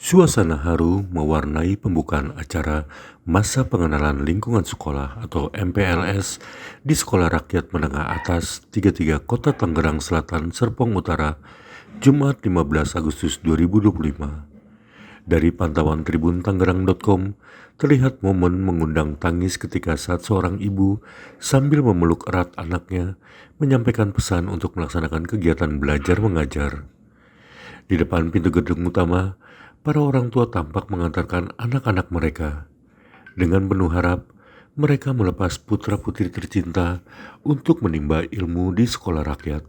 Suasana haru mewarnai pembukaan acara Masa Pengenalan Lingkungan Sekolah atau MPLS di Sekolah Rakyat Menengah Atas 33 Kota Tangerang Selatan, Serpong Utara, Jumat 15 Agustus 2025. Dari pantauan Tribun Tangerang.com, terlihat momen mengundang tangis ketika saat seorang ibu sambil memeluk erat anaknya menyampaikan pesan untuk melaksanakan kegiatan belajar mengajar. Di depan pintu gedung utama, para orang tua tampak mengantarkan anak-anak mereka. Dengan penuh harap, mereka melepas putra-putri tercinta untuk menimba ilmu di sekolah rakyat.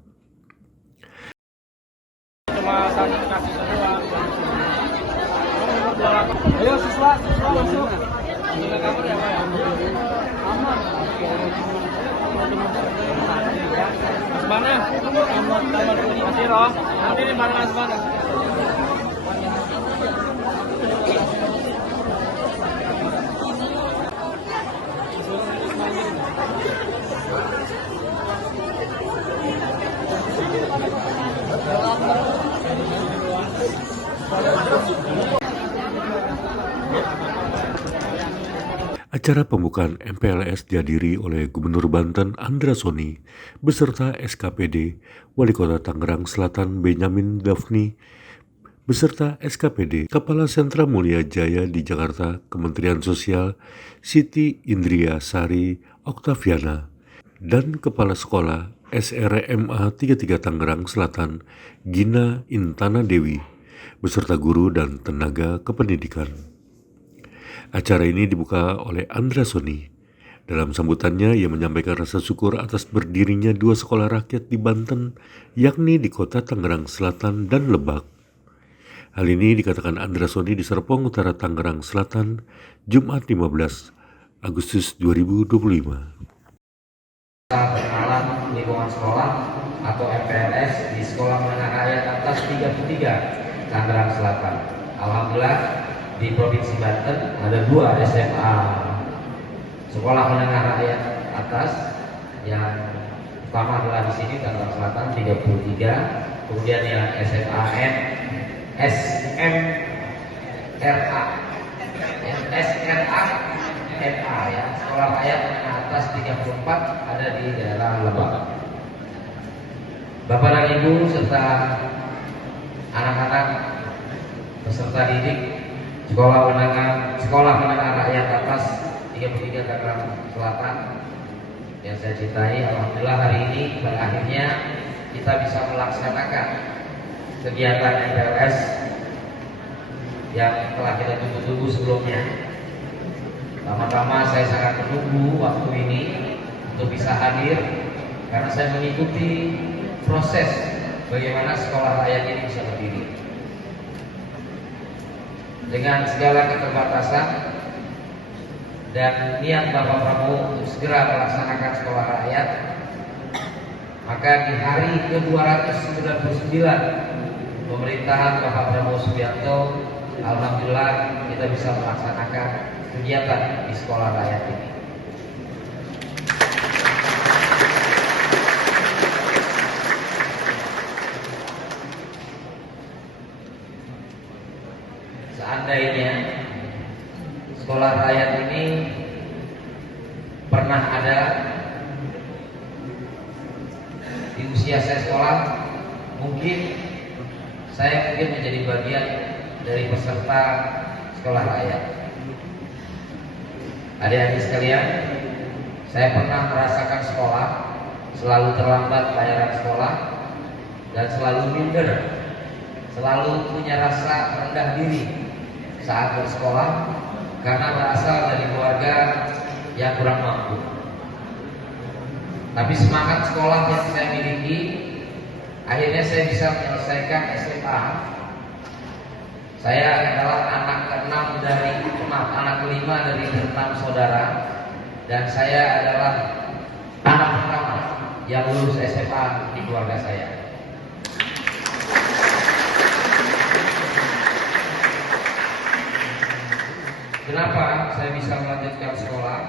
Ayo siswa masuk. Kamar ya, Pak. Aman. Mas mana? Kamar masih roh. Nanti di mana Mas mana? Acara pembukaan MPLS dihadiri oleh Gubernur Banten Andra Soni beserta SKPD Wali Kota Tangerang Selatan Benyamin Daphni beserta SKPD Kepala Sentra Mulia Jaya di Jakarta Kementerian Sosial Siti Indria Sari Oktaviana dan Kepala Sekolah SRMA 33 Tangerang Selatan Gina Intana Dewi beserta guru dan tenaga kependidikan. Acara ini dibuka oleh Andra Soni. Dalam sambutannya, ia menyampaikan rasa syukur atas berdirinya dua sekolah rakyat di Banten, yakni di Kota Tangerang Selatan dan Lebak. Hal ini dikatakan Andra Soni di Serpong Utara, Tangerang Selatan, Jumat 15 Agustus 2025. Pengenalan lingkungan sekolah atau MPLS di Sekolah Menengah Rakyat Atas 33 Tangerang Selatan. Alhamdulillah di Provinsi Banten ada dua SMA Sekolah Menengah Rakyat Atas, yang pertama adalah di sini Tangerang Selatan 33, kemudian yang SMRA NA ya, Sekolah Rakyat Menengah Atas 34 ada di daerah Lebak. Bapak dan Ibu serta anak-anak peserta didik Sekolah Menengah Rakyat Atas 33 Tangerang Selatan yang saya cintai, alhamdulillah hari ini pada akhirnya kita bisa melaksanakan kegiatan MPLS yang telah kita tunggu-tunggu sebelumnya. Pertama-tama saya sangat menunggu waktu ini untuk bisa hadir karena saya mengikuti proses bagaimana sekolah rakyat ini bisa berdiri. Dengan segala keterbatasan dan niat Bapak Prabowo untuk segera melaksanakan sekolah rakyat, maka di hari ke-299 pemerintahan Bapak Prabowo Subianto, alhamdulillah kita bisa melaksanakan kegiatan di sekolah rakyat ini. Seandainya sekolah rakyat ini pernah ada di usia saya sekolah, mungkin saya menjadi bagian dari peserta sekolah rakyat. Adik-adik sekalian, saya pernah merasakan sekolah selalu terlambat bayaran sekolah dan selalu minder, selalu punya rasa rendah diri saat bersekolah karena berasal dari keluarga yang kurang mampu. Tapi semangat sekolah yang saya miliki, akhirnya saya bisa menyelesaikan SMA. Saya adalah anak kelima dari 6 saudara, dan saya adalah anak pertama yang lulus SMA di keluarga saya. Kenapa saya bisa melanjutkan sekolah?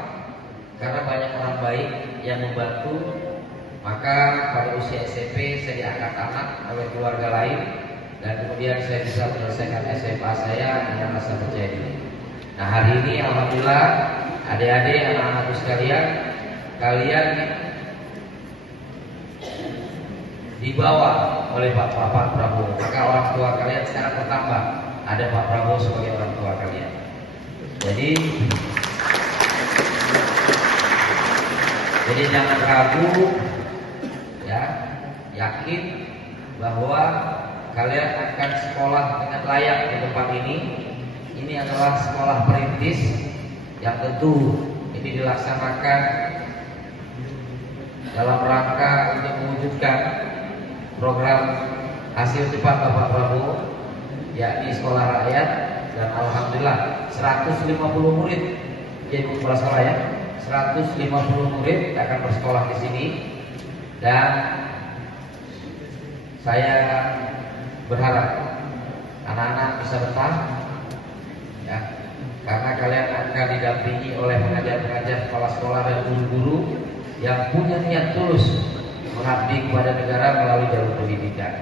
karena banyak orang baik yang membantu, maka pada usia SMP saya diangkat anak oleh keluarga lain, dan kemudian saya bisa menyelesaikan SMA saya dengan rasa percaya diri. Nah, hari ini alhamdulillah adik-adik, anak-anakku sekalian, kalian dibawa oleh Pak Prabowo, maka orang tua kalian sekarang bertambah, ada Pak Prabowo sebagai orang tua kalian. Jadi jangan ragu, ya, yakin bahwa kalian akan sekolah dengan layak di tempat ini. Ini adalah sekolah perintis yang tentu ini dilaksanakan dalam rangka untuk mewujudkan program hasil cepat Bapak Prabowo, yakni sekolah rakyat. Dan alhamdulillah 150 murid, jadi kepala sekolah ya, 150 murid akan bersekolah di sini. Dan saya berharap anak-anak bisa betah, ya, karena kalian akan didampingi oleh pengajar-pengajar kepala sekolah dan guru-guru yang punya niat tulus mengabdi kepada negara melalui jalur pendidikan.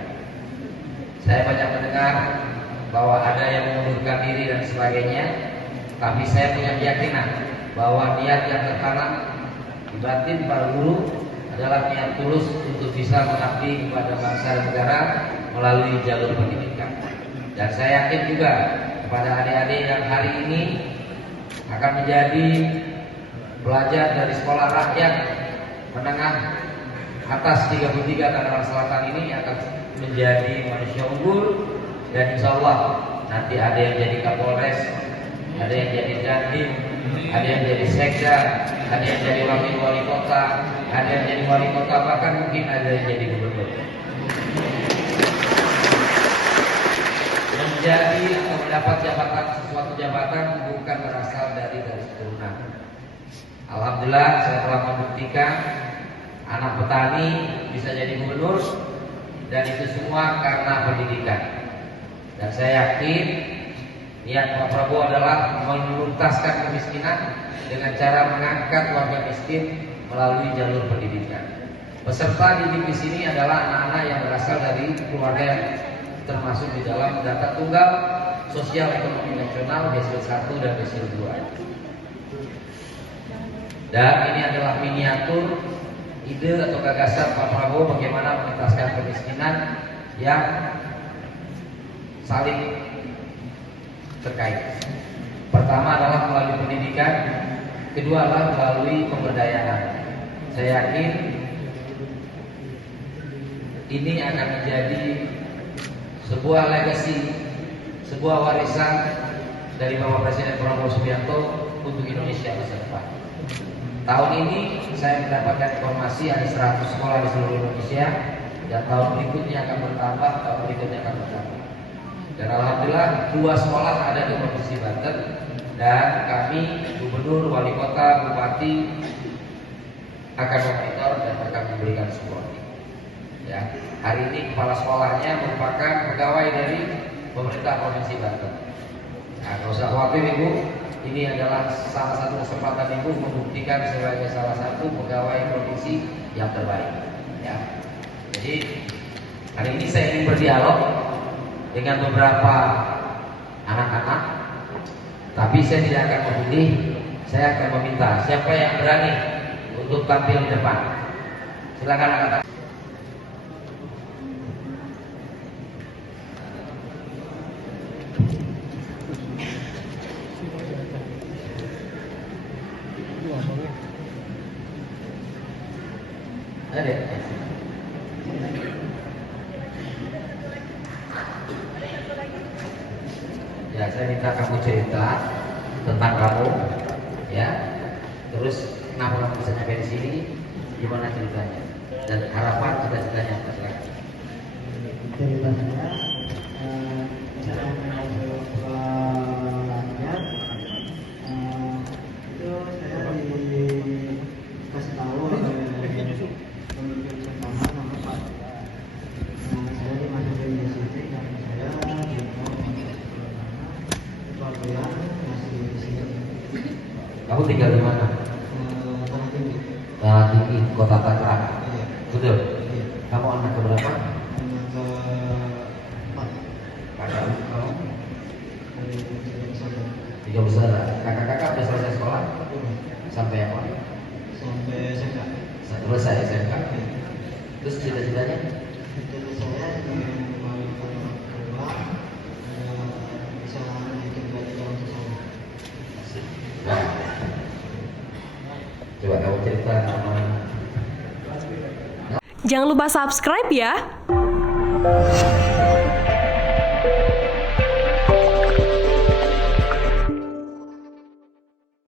Saya banyak mendengar bahwa ada yang mengundurkan diri dan sebagainya, tapi saya punya keyakinan bahwa niat yang tertanam di batin para guru adalah niat tulus untuk bisa mengabdi kepada bangsa dan negara melalui jalur pendidikan. Dan saya yakin juga kepada adik-adik yang hari ini akan menjadi pelajar dari sekolah rakyat menengah atas 33 Tangerang Selatan ini akan menjadi manusia unggul. Dan insya Allah nanti ada yang jadi Kapolres, ada yang jadi Dandim, ada yang jadi Sekda, ada yang jadi wakil wali kota, ada yang jadi wali kota, bahkan mungkin ada yang jadi gubernur. Menjadi atau mendapat jabatan, sesuatu jabatan bukan berasal dari garis keturunan. Alhamdulillah saya telah membuktikan anak petani bisa jadi gubernur, dan itu semua karena pendidikan. Dan saya yakin niat Pak Prabowo adalah menuntaskan kemiskinan dengan cara mengangkat warga miskin melalui jalur pendidikan. Peserta didik di sini adalah anak-anak yang berasal dari keluarga yang termasuk di dalam data tunggal sosial ekonomi nasional desil 1 dan desil 2. Dan ini adalah miniatur ide atau gagasan Pak Prabowo bagaimana menuntaskan kemiskinan yang saling terkait. Pertama adalah melalui pendidikan, kedua adalah melalui pemberdayaan. Saya yakin ini akan menjadi sebuah legacy, sebuah warisan dari Bapak Presiden Prabowo Subianto untuk Indonesia masa depan. Tahun ini saya mendapatkan informasi ada 100 sekolah di seluruh Indonesia, dan tahun berikutnya akan bertambah, tahun berikutnya akan bertambah. Dan alhamdulillah 2 sekolah ada di Provinsi Banten, dan kami gubernur, wali kota, bupati akan memonitor dan akan memberikan support. Ya, hari ini kepala sekolahnya merupakan pegawai dari pemerintah Provinsi Banten. Nah, nggak usah khawatir Ibu, ini adalah salah satu kesempatan Ibu membuktikan sebagai salah satu pegawai provinsi yang terbaik. Ya, jadi hari ini saya ingin berdialog dengan beberapa anak-anak, tapi saya tidak akan memilih, saya akan meminta siapa yang berani untuk tampil di depan. Silakan anak-anak. Ada. Ya, saya minta kamu cerita tentang kamu, ya. Terus kenapa kamu bisa nyampe di sini, gimana ceritanya, dan harapan cita-citanya apa? Silakan. Cerita saya masuk rakyat, itu saya dikasih tahu oleh pemimpin pertama sama Pak. Saya dimasukin di sini dan saya masih di sini. Kamu tinggal di mana? tinggi Kota Tangerang. Iya. Betul. Iya. Kamu anak keberapa? Anak keempat. Kamu Dari tiga besar. 3 bersaudara. Kakak-kakak udah selesai sekolah? Belum. Sampai apa? Sampai SMK. Selesai SMK. Iya. Terus cita-citanya? Cita-cita saya ingin melakukan keluar, bisa naikin derajat orang tua saya. Nah, coba kamu cerita sama. Jangan lupa subscribe ya.